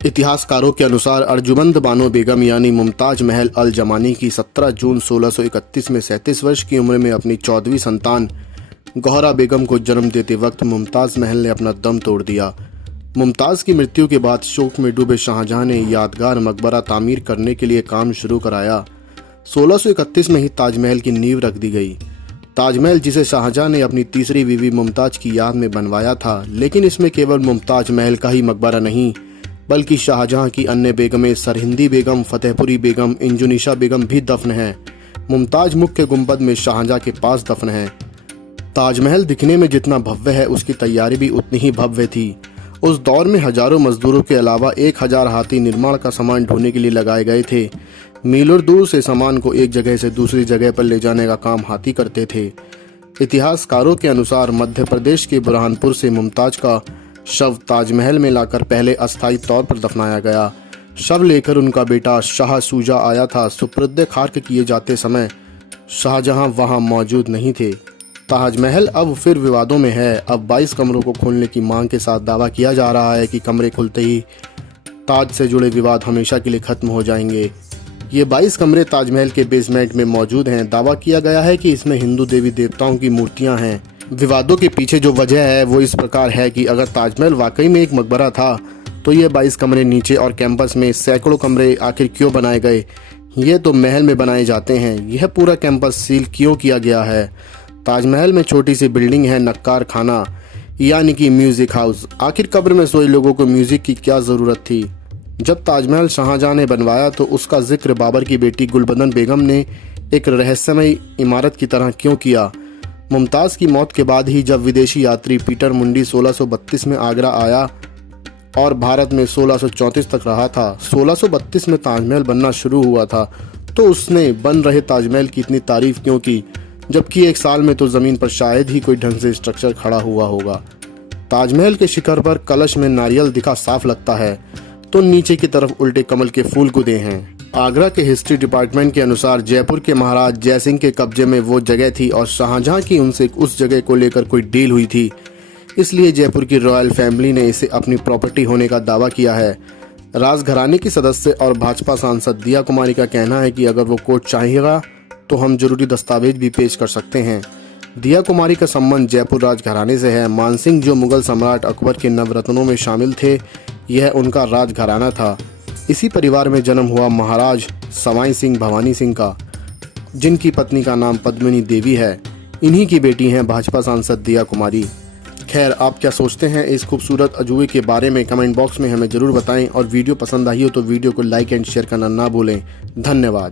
इतिहासकारों के अनुसार अर्जुमंद बानो बेगम यानी मुमताज महल अल जमानी की 17 जून 1631 में 37 वर्ष की उम्र में अपनी 14वीं संतान गौहरा बेगम को जन्म देते वक्त मुमताज महल ने अपना दम तोड़ दिया। मुमताज की मृत्यु के बाद शोक में डूबे शाहजहां ने यादगार मकबरा तामीर करने के लिए काम शुरू कराया। 1631 में ही ताजमहल की नींव रख दी गई। ताजमहल जिसे शाहजहां ने अपनी तीसरी बीवी मुमताज की याद में बनवाया था, लेकिन इसमें केवल मुमताज महल का ही मकबरा नहीं बल्कि शाहजहां की अन्य बेगमें सरहिंदी बेगम, फतेहपुरी बेगम, इंजुनिशा बेगम भी दफन हैं। मुमताज मुख्य गुंबद में शाहजहां के पास दफन है। ताजमहल दिखने में जितना भव्य है उसकी तैयारी भी उतनी ही भव्य थी। उस दौर में हजारों मजदूरों के अलावा 1000 हाथी निर्माण का सामान ढोने के लिए लगाए गए थे। मीलों दूर से सामान को एक जगह से दूसरी जगह पर ले जाने का काम हाथी करते थे। इतिहासकारों के अनुसार मध्य प्रदेश के बुरहानपुर से मुमताज का शव ताजमहल में लाकर पहले अस्थायी तौर पर दफनाया गया। शव लेकर उनका बेटा शाह सूजा आया था। सुपुर्द खाक किए जाते समय शाहजहां वहां मौजूद नहीं थे। ताजमहल अब फिर विवादों में है। अब 22 कमरों को खोलने की मांग के साथ दावा किया जा रहा है कि कमरे खुलते ही ताज से जुड़े विवाद हमेशा के लिए खत्म हो जाएंगे। ये 22 कमरे ताजमहल के बेसमेंट में मौजूद हैं। दावा किया गया है कि इसमें हिंदू देवी देवताओं की मूर्तियां हैं। विवादों के पीछे जो वजह है वो इस प्रकार है कि अगर ताजमहल वाकई में एक मकबरा था तो ये 22 कमरे नीचे और कैंपस में सैकड़ों कमरे आखिर क्यों बनाए गए? ये तो महल में बनाए जाते हैं। यह पूरा कैंपस सील क्यों किया गया है? ताजमहल में छोटी सी बिल्डिंग है नक्कार खाना यानी कि म्यूजिक हाउस। आखिर कब्र में सोए लोगों को म्यूजिक की क्या ज़रूरत थी? जब ताजमहल शाहजहां ने बनवाया तो उसका जिक्र बाबर की बेटी गुलबदन बेगम ने एक रहस्यमय इमारत की तरह क्यों किया? मुमताज़ की मौत के बाद ही जब विदेशी यात्री पीटर मुंडी 1632 में आगरा आया और भारत में 1634 तक रहा था, 1632 में ताजमहल बनना शुरू हुआ था, तो उसने बन रहे ताजमहल की इतनी तारीफ क्यों की, जबकि एक साल में तो ज़मीन पर शायद ही कोई ढंग से स्ट्रक्चर खड़ा हुआ होगा। ताजमहल के शिखर पर कलश में नारियल दिखा साफ लगता है, तो नीचे की तरफ उल्टे कमल के फूल गुदे हैं। आगरा के हिस्ट्री डिपार्टमेंट के अनुसार जयपुर के महाराज जयसिंह के कब्जे में वो जगह थी और शाहजहां की उनसे उस जगह को लेकर कोई डील हुई थी, इसलिए जयपुर की रॉयल फैमिली ने इसे अपनी प्रॉपर्टी होने का दावा किया है। राजघराने की सदस्य और भाजपा सांसद दिया कुमारी का कहना है कि अगर वो कोर्ट चाहेगा तो हम जरूरी दस्तावेज भी पेश कर सकते हैं। दिया कुमारी का संबंध जयपुर राजघराने से है। मानसिंह जो मुगल सम्राट अकबर के नवरत्नों में शामिल थे, यह उनका राजघराना था। इसी परिवार में जन्म हुआ महाराज सवाई सिंह भवानी सिंह का, जिनकी पत्नी का नाम पद्मिनी देवी है। इन्हीं की बेटी हैं भाजपा सांसद दिया कुमारी। खैर, आप क्या सोचते हैं इस खूबसूरत अजूबे के बारे में? कमेंट बॉक्स में हमें ज़रूर बताएं और वीडियो पसंद आई हो तो वीडियो को लाइक एंड शेयर करना ना भूलें। धन्यवाद।